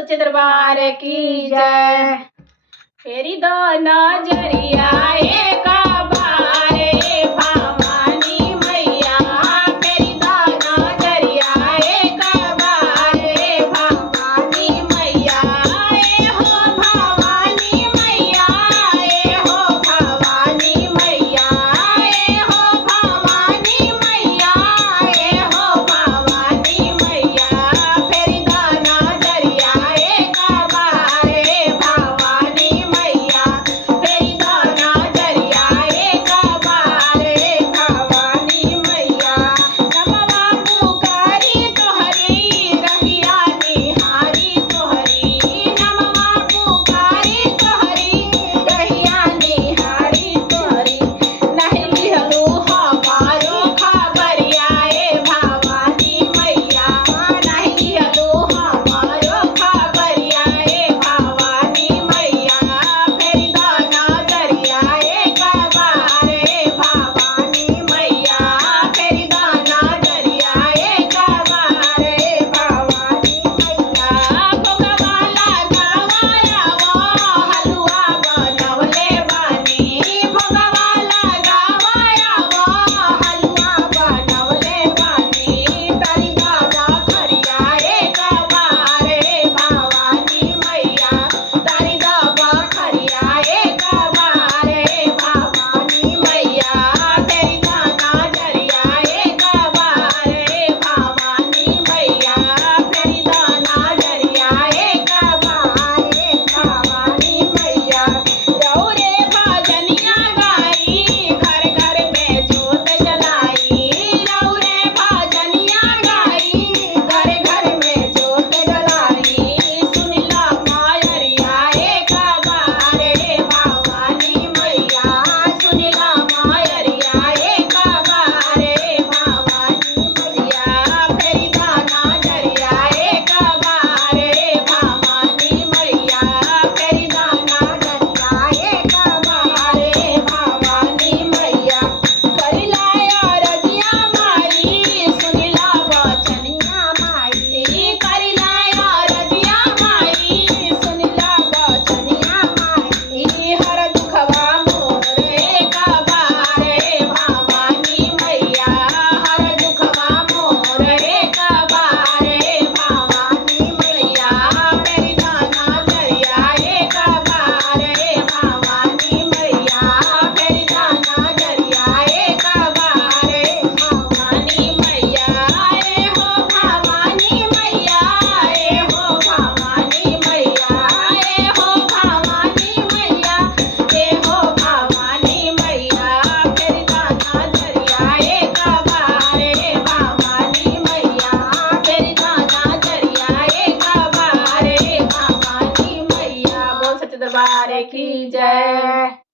सच्चे दरबार की जय। फेरी दो नजरिया एक बार भवानी मैया, फेरी दो नजरिया एक बार भवानी मैया, ए हो भवानी मैया, ए हो भवानी मैया, ए हो भवानी मैया, ए हो भवानी मैया, फेरी दो नजरिया एक बार भवानी मैया, फेरी दो नजरिया एक बार भवानी मैया। नमवा पुकारी तोहरी रहिया निहारी तोहरी, नमवा पुकारी तोहरी रहिया निहारी तोहरी, नहीं लिहलू हमारो खबरिया भवानी मैया, नहीं लिहलू हमारो खबरिया भवानी मैया, फेरी दो नजरिया एक बार भवानी मैया, फेरी दो नजरिया एक बार भवानी मैया। भोगवा लगावाया वो हलवा बनवले बानी, भोगवा लगावाया वो हलवा बनवले बानी, तारी दादा खरिया एक बार भवानी मैया, तारी दादा खरिया एक बार भवानी मैया, फेरी दो नजरिया एक बार भवानी मैया, फेरी दो नजरिया एक बार भवानी मैया। रौरे भजनिया गाई घर घर में जोत जलाई, रौरे भजनिया गाई घर घर में जोत जलाई, सुनिला मायरिया एक बार भवानी मैया, सुनिला मायरिया एक बार भवानी मैया, फेरी दो नजरिया एक बार भवानी मैया, फेरी दो नजरिया एक बार भवानी मैया। करिला रजिया माई सुनिला बचनिया माई, करिला रजिया माई सुनिला बचनिया माई, हर दुखवा मोर एक बार भवानी मैया, हर दुखवा मोर एक बार भवानी मैया, फेरी दो नजरिया एक बार भवानी मैया, फेरी दो नजरिया एक बार भवानी मैया, ए हो भवानी मैया, ए हो भवानी मैया, ए हो भवानी मैया, ए हो भवानी मैया, फेरी दो नजरिया एक बार भवानी मैया, फेरी दो नजरिया एक बार भवानी मैया। बोल सच्चे दरबार की जय।